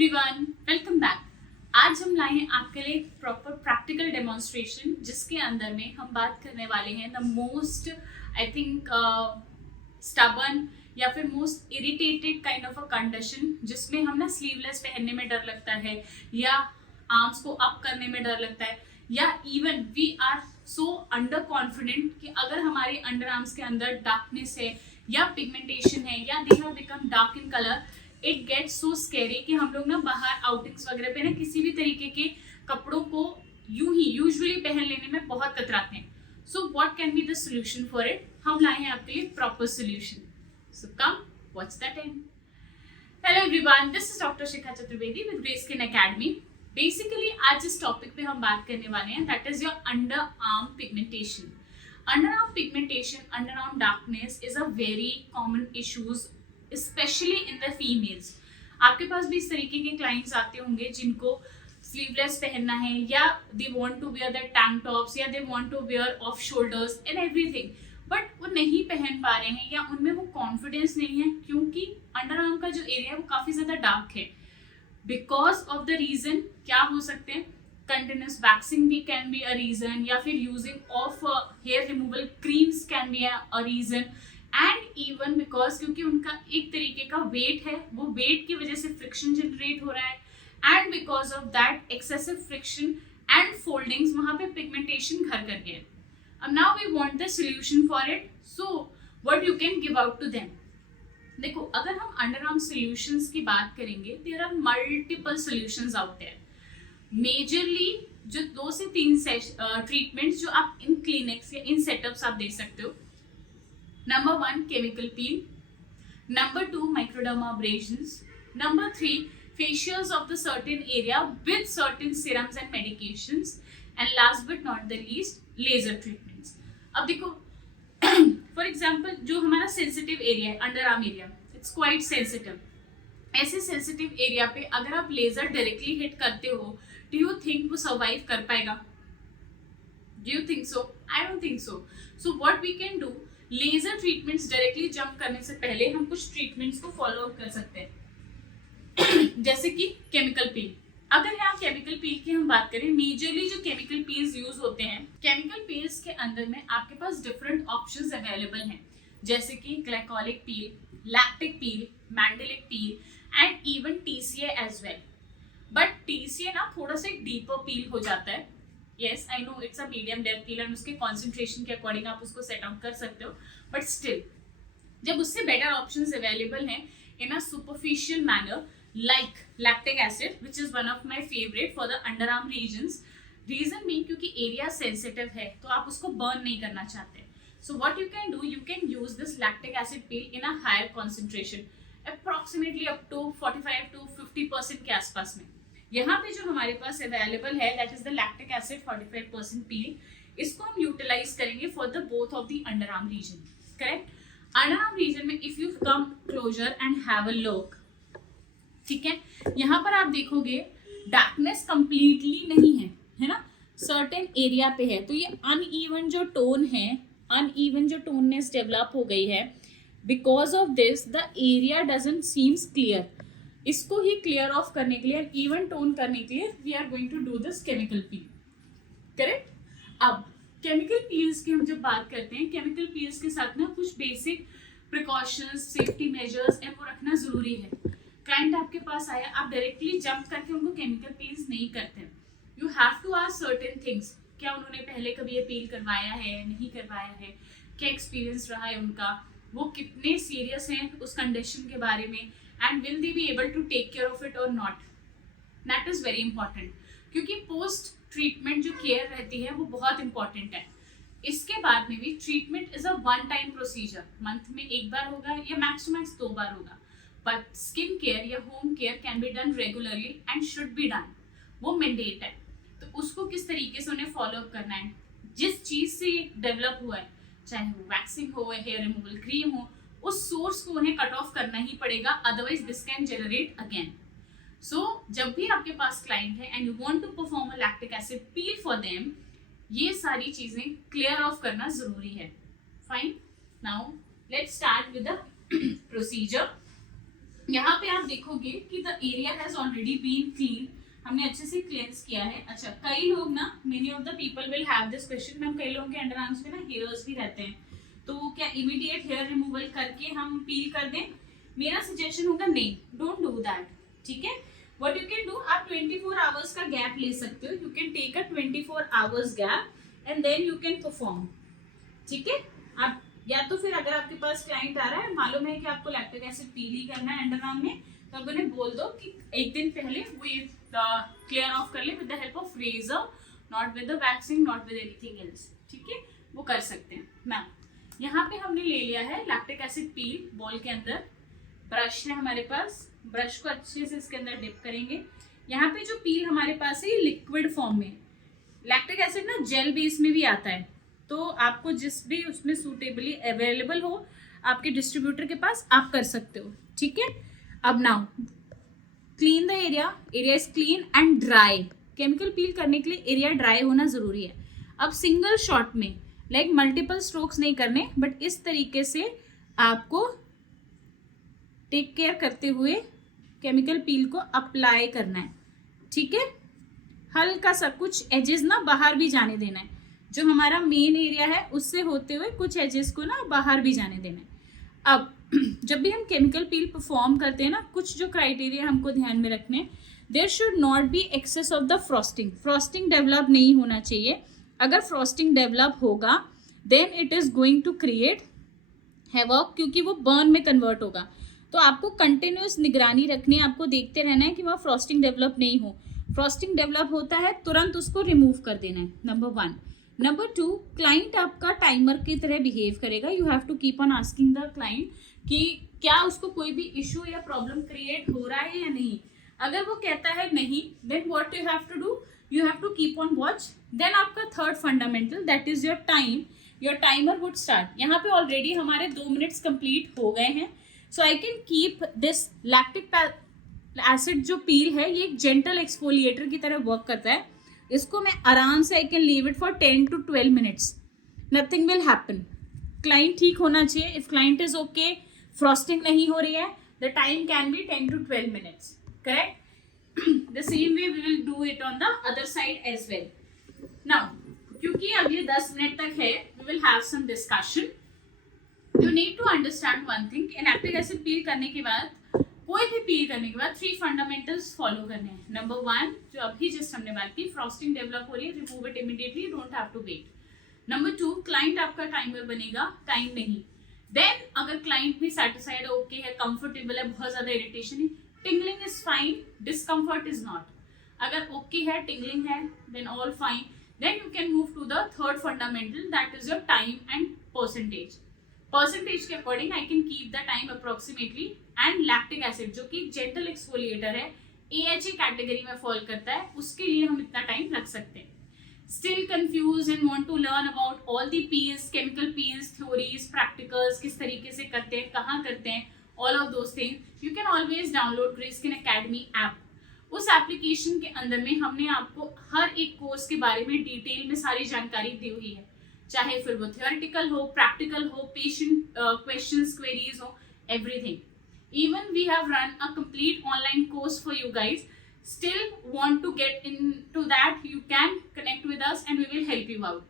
Everyone, welcome back. आज हम लाए हैं आपके लिए एक प्रॉपर प्रैक्टिकल डेमोन्स्ट्रेशन जिसके अंदर में हम बात करने वाले हैं the most I think stubborn या फिर most irritated kind of a condition जिसमें हम ना स्लीवलेस पहनने में डर लगता है या आर्म्स को अप करने में डर लगता है या even we are so under confident कि अगर हमारे अंडर आर्म्स के अंदर डार्कनेस है या पिगमेंटेशन है या they have become dark in colour, it gets so scary कि हम लोग ना बाहर आउटिंग्स वगैरह पे ना किसी भी तरीके के कपड़ों को यूं ही यूजुअली पहन लेने में बहुत कतराते हैं। So what can be the solution for it? हम लाए हैं आपके लिए proper solution. So come watch that and. Hello everyone, this is doctor Shikha Chaturvedi with grey skin academy. Basically आज जिस टॉपिक पे हम बात करने वाले हैं that is your under arm pigmentation. Under arm pigmentation, under arm darkness is a very common issues specially in the females. आपके पास भी इस तरीके के क्लाइंट्स आते होंगे जिनको स्लीवलेस पहनना है या they want to wear that tank tops या they want to wear off shoulders and everything, but वो नहीं पहन पा रहे हैं या उनमें वो कॉन्फिडेंस नहीं है क्योंकि अंडर आर्म का जो एरिया है वो काफी ज्यादा डार्क है। बिकॉज ऑफ द रीजन क्या हो सकते हैं? कंटिन्यूस वैक्सिंग भी कैन बी अ रीजन या फिर using of hair removal creams can be a reason and even because क्योंकि उनका एक तरीके का वेट है, वो वेट की वजह से फ्रिक्शन जनरेट हो रहा है and because of that excessive friction and foldings वहां पे पिगमेंटेशन घर कर गया। अब now we want the solution for it, so what you can give out to them. देखो, अगर हम अंडर आर्म सॉल्यूशंस की बात करेंगे, there are multiple solutions out there. Majorly जो 2 से 3 ट्रीटमेंट्स जो आप इन क्लिनिक्स या इन सेटअप्स आप दे सकते हो। Number 1, chemical peel. Number 2, microderma abrasions. Number 3, facials of the certain area with certain serums and medications. And last but not the least, laser treatments. अब देखो, for example, जो हमारा sensitive area है, underarm area, it's quite sensitive. ऐसे sensitive area पे अगर आप laser directly hit करते हो, do you think वो survive कर पाएगा? Do you think so? I don't think so. So what we can do, laser treatments directly jump करने से पहले हम कुछ ट्रीटमेंट्स को फॉलो अप कर सकते हैं जैसे कि केमिकल पील। अगर यहाँ केमिकल पील की हम बात करें, मेजरली जो केमिकल पील्स यूज होते हैं, केमिकल पील्स के अंदर में आपके पास डिफरेंट ऑप्शंस अवेलेबल हैं जैसे कि glycolic peel, lactic peel, mandelic peel and even TCA as well. But TCA ना थोड़ा सा एक डीपर पील हो जाता है। Yes, I know it's a medium depth peel and उसके concentration के अकॉर्डिंग आप उसको सेट आउट कर सकते हो, बट स्टिल जब उससे बेटर ऑप्शंस अवेलेबल हैं in a superficial manner like lactic acid which is one of my favourite for the under arm regions. Region mean क्योंकि एरिया सेंसिटिव है तो आप उसको बर्न नहीं करना चाहते। So what you can do, you can use this lactic acid peel in a higher concentration, approximately up to 45 to 50% के आसपास में। यहाँ पे जो हमारे पास अवेलेबल है that is the lactic acid 45% peel. इसको हम यूटिलाइज करेंगे for the both of the under arm region. Correct? Under arm region में if you come closer and have a look, ठीक है, यहाँ पर आप देखोगे डार्कनेस कंप्लीटली नहीं है ना, सर्टेन एरिया पे है। तो ये अनइवन जो टोन है, अनइवन जो टोननेस डेवलप हो गई है, because of this the area doesn't seems clear. इसको ही क्लियर ऑफ करने के लिए, इवन टोन करने के लिए we are going to do this chemical peel. Correct? अब केमिकल पील्स की हम जब बात करते हैं, केमिकल पील्स के साथ ना कुछ बेसिक प्रिकॉशंस, सेफ्टी मेजर्स है वो रखना जरूरी है। क्लाइंट आपके पास आया, आप डायरेक्टली जंप करके उनको केमिकल पील्स नहीं करते। You have to ask certain things, क्या उन्होंने पहले कभी ये पील करवाया है, नहीं करवाया है, क्या एक्सपीरियंस रहा है उनका, वो कितने सीरियस हैं उस कंडीशन के बारे में, and will they be able to take care of it or not? That is very important, क्योंकि पोस्ट ट्रीटमेंट जो केयर रहती है वो बहुत इंपॉर्टेंट है। इसके बाद में भी treatment is a one time procedure, month में एक बार होगा या मैक्स टू मैक्स 2 बार होगा, बट स्किन केयर या home care can be done regularly and should be done, वो मैंडेट है। तो उसको किस तरीके से उन्हें फॉलो अप करना है, जिस चीज से डेवलप हुआ है, चाहे वो वैक्सिंग हो, हेयर रिमूवल क्रीम हो, उस सोर्स को उन्हें कट ऑफ करना ही पड़ेगा, otherwise this can generate again. So जब भी आपके पास क्लाइंट है and you want to perform a lactic acid peel for them, ये सारी चीजें क्लियर ऑफ करना जरूरी है। Fine, now let's start with the procedure. यहाँ पे आप देखोगे कि the area has already been clean, हमने अच्छे से क्लेंस किया है। अच्छा, कई लोग ना, many of the people will have this question, ma'am कई लोगों के अंडर आर्म्स में ना हेयर्स भी रहते हैं, तो क्या इमीडिएट हेयर रिमूवल करके हम पील कर दें? मेरा सजेशन होगा नहीं, डोंट डू दैट, ठीक है। व्हाट यू कैन डू, आप 24 आवर्स का गैप ले सकते हो, you can take a 24 hours gap and then you can perform, ठीक है। आप या तो फिर अगर आपके पास क्लाइंट आ रहा है, मालूम है कि आपको लैक्टिक एसिड पील ही करना है अंडर आर्म में, तो आप उन्हें बोल दो कि एक दिन पहले वो क्लियर ऑफ कर ले with the help of razor, not with the waxing, not with anything else, ठीक है, वो कर सकते हैं। मैम यहाँ पे हमने ले लिया है लैक्टिक एसिड पील बॉल के अंदर, ब्रश है हमारे पास, ब्रश को अच्छे से इसके अंदर डिप करेंगे। यहाँ पे जो पील हमारे पास है ये लिक्विड फॉर्म में, लैक्टिक एसिड ना जेल बेस में भी आता है, तो आपको जिस भी उसमें सूटेबली अवेलेबल हो आपके डिस्ट्रीब्यूटर के पास आप कर सकते हो, ठीक है। अब now clean the area, area is clean and dry, chemical peel करने के लिए एरिया ड्राई होना जरूरी है। अब सिंगल शॉट में लाइक मल्टीपल स्ट्रोक्स नहीं करने, बट इस तरीके से आपको टेक केयर करते हुए केमिकल पील को अप्लाई करना है, ठीक है। हल्का सा कुछ एजेस ना बाहर भी जाने देना है, जो हमारा मेन एरिया है उससे होते हुए कुछ एजेस को ना बाहर भी जाने देना है। अब जब भी हम केमिकल पील परफॉर्म करते हैं ना, कुछ जो क्राइटेरिया हमको ध्यान में रखने, there should not be excess of the frosting, frosting develop नहीं होना चाहिए। अगर फ्रॉस्टिंग डेवलप होगा then it is going to create havoc, क्योंकि वो बर्न में कन्वर्ट होगा। तो आपको कंटिन्यूस निगरानी रखनी है, आपको देखते रहना है कि वहाँ फ्रॉस्टिंग डेवलप नहीं हो। फ्रॉस्टिंग डेवलप होता है तुरंत उसको रिमूव कर देना है, नंबर 1। नंबर 2, क्लाइंट आपका टाइमर की तरह बिहेव करेगा, you have to keep on asking the client कि क्या उसको कोई भी इशू या प्रॉब्लम क्रिएट हो रहा है या नहीं। अगर वो कहता है नहीं, then what you have to do, you have to keep on watch. Then आपका third fundamental, that is your time, your timer would start. यहाँ पे ऑलरेडी हमारे 2 मिनट्स कंप्लीट हो गए हैं, so I can keep this lactic acid जो peel है ये एक जेंटल एक्सफोलिएटर की तरह वर्क करता है, इसको मैं आराम से I can leave it for 10 to 12 minutes, nothing will happen. Client ठीक होना चाहिए, if client is okay, frosting नहीं हो रही है, the time can be 10 to 12 minutes, correct. The same way we will do it on the other side as well. Now क्योंकि अगले 10 minute तक है, we will have some discussion. You need to understand one thing, lactic acid पील करने के बाद, कोई भी पील करने के बाद 3 फंडामेंटल्स फॉलो करने हैं। नंबर 1 जो अभी जस्ट हमने बात की, फ्रॉस्टिंग डेवलप हो रही है, remove it immediately, don't have to wait. Number 2, client आपका टाइमर बनेगा, टाइम नहीं। देन अगर क्लाइंट भी सैटिस्फाइड है, ओके है, कंफर्टेबल है, बहुत ज्यादा इरिटेशन है, tingling is fine, discomfort is not. अगर ओके है, टिंगलिंग है, then all fine, then you can move to the third fundamental, that is your time and percentage. Percentage के according I can keep the time approximately, and lactic acid जो कि gentle exfoliator है, AHA category में fall करता है, उसके लिए हम इतना टाइम रख सकते हैं। Still confuse and want to learn about all the peels, chemical peels, theories, practicals, किस तरीके से करते हैं, कहाँ करते हैं, all of those things, you can always download Graceskin Academy app. उस एप्लीकेशन के अंदर में हमने आपको हर एक कोर्स के बारे में डिटेल में सारी जानकारी दी हुई है, चाहे फिर वो थियोरिटिकल हो, प्रैक्टिकल हो, पेशेंट क्वेश्चंस, क्वेरीज हो, everything. Even we have run a complete online course for you guys. Still want to get into that, you can connect with us and we will help you out.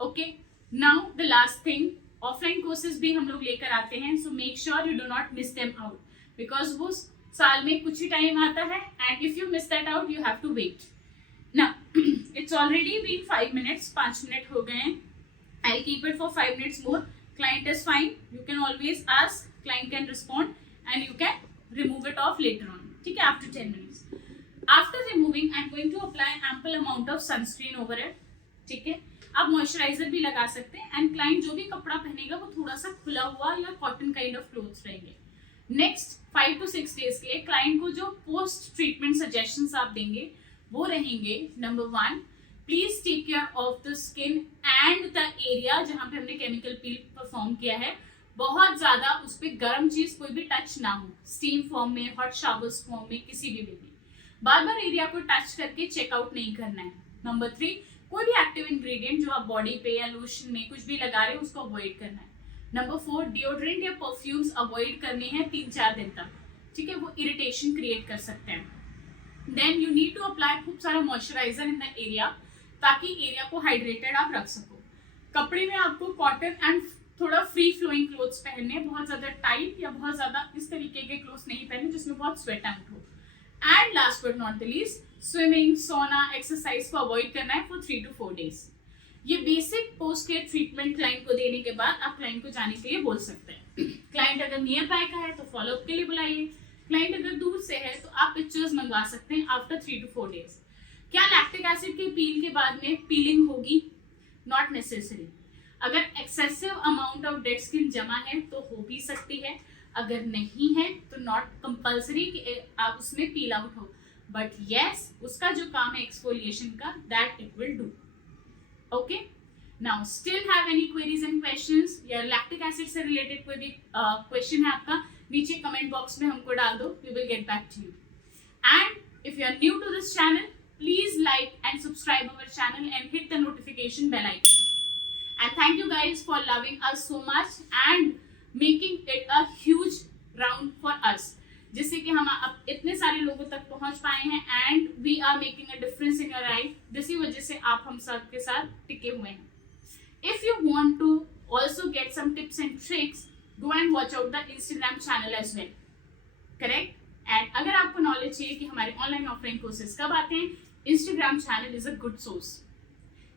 Okay, now the last thing, offline courses भी हम लोग लेकर आते हैं, so make sure you do not miss them out, because वो साल में कुछ ही टाइम आता है, and if you miss that out you have to wait. Now it's already been 5 minutes, 5 minute हो गए हैं, I'll keep it for 5 minutes more. Client is fine, you can always ask, client can respond and you can remove it off later on, ठीक है, after 10 minutes. After removing, I'm going to apply ample amount of sunscreen over it, ठीक है। आप moisturiser भी लगा सकते हैं, and client जो भी कपड़ा पहनेगा वो थोड़ा सा खुला हुआ या कॉटन काइंड ऑफ क्लोथ्स रहेंगे। नेक्स्ट 5 to 6 डेज के लिए क्लाइंट को जो पोस्ट ट्रीटमेंट सजेशंस आप देंगे वो रहेंगे, number 1, please take care of the skin and the area जहाँ पे हमने केमिकल पील परफॉर्म किया है, बहुत ज्यादा उस पर गर्म चीज कोई भी टच ना हो, स्टीम फॉर्म में, हॉट शावर्स फॉर्म में, किसी भी वे में। बार बार एरिया को टच करके चेकआउट नहीं करना है। नंबर 3, कोई भी एक्टिव इंग्रेडिएंट जो आप बॉडी पे या लोशन में कुछ भी लगा रहे हो उसको अवॉइड करना है। नंबर 4, डिओड्रेंट या परफ्यूम्स अवॉइड करने हैं 3-4 दिन तक। ठीक है, वो इरिटेशन क्रिएट कर सकते हैं. Then you need to apply खूब सारा मॉइस्चराइजर इन द एरिया, ताकि एरिया को हाइड्रेटेड आप रख सको. कपड़े में आपको कॉटन एंड थोड़ा फ्री फ्लोइंग क्लोथ्स पहनने, बहुत ज्यादा टाइट या बहुत ज्यादा इस तरीके के क्लोथ्स नहीं पहनने जिसमें बहुत स्वेट आउट हो. And last but not the least, swimming, सोना, एक्सरसाइज को अवॉइड करना है फॉर 3 to 4 days. ये basic post care treatment client को देने के बाद आप क्लाइंट को जाने के लिए बोल सकते हैं. क्लाइंट अगर नियर बाय का है तो फॉलोअप के लिए बुलाइए. क्लाइंट अगर दूर से है तो आप पिक्चर्स मंगवा सकते हैं आफ्टर 3 to 4 days. क्या लैक्टिक एसिड के पील के बाद में पीलिंग होगी? Not necessary. अगर excessive amount of dead skin जमा है तो हो भी सकती है, अगर नहीं है तो नॉट कंपल्सरी कि आप उसमें पील आउट हो, बट यस उसका जो काम है एक्सफोलिएशन का, that it will do. Okay, now still have any queries and questions या लैक्टिक एसिड से रिलेटेड कोई भी क्वेश्चन है आपका, नीचे कमेंट बॉक्स में हमको डाल दो, we will get back to you. And if you are new to this channel, please like and subscribe our channel and hit the notification bell icon. And thank you guys for loving us so much and making it a huge round for us, जिससे कि हम अब इतने सारे लोगों तक पहुंच पाए हैं and we are making a difference in your life. जिसी वजह से आप हम सब के साथ टिके हुए हैं. If you want to also get some tips and tricks, go and watch out the Instagram channel as well. Correct? And अगर आपको नॉलेज चाहिए कि हमारे ऑनलाइन ऑफलाइन कोर्सेज कब आते हैं, Instagram channel is a good source.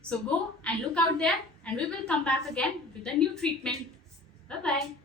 So go and look out there and we will come back again with a new treatment. Bye bye.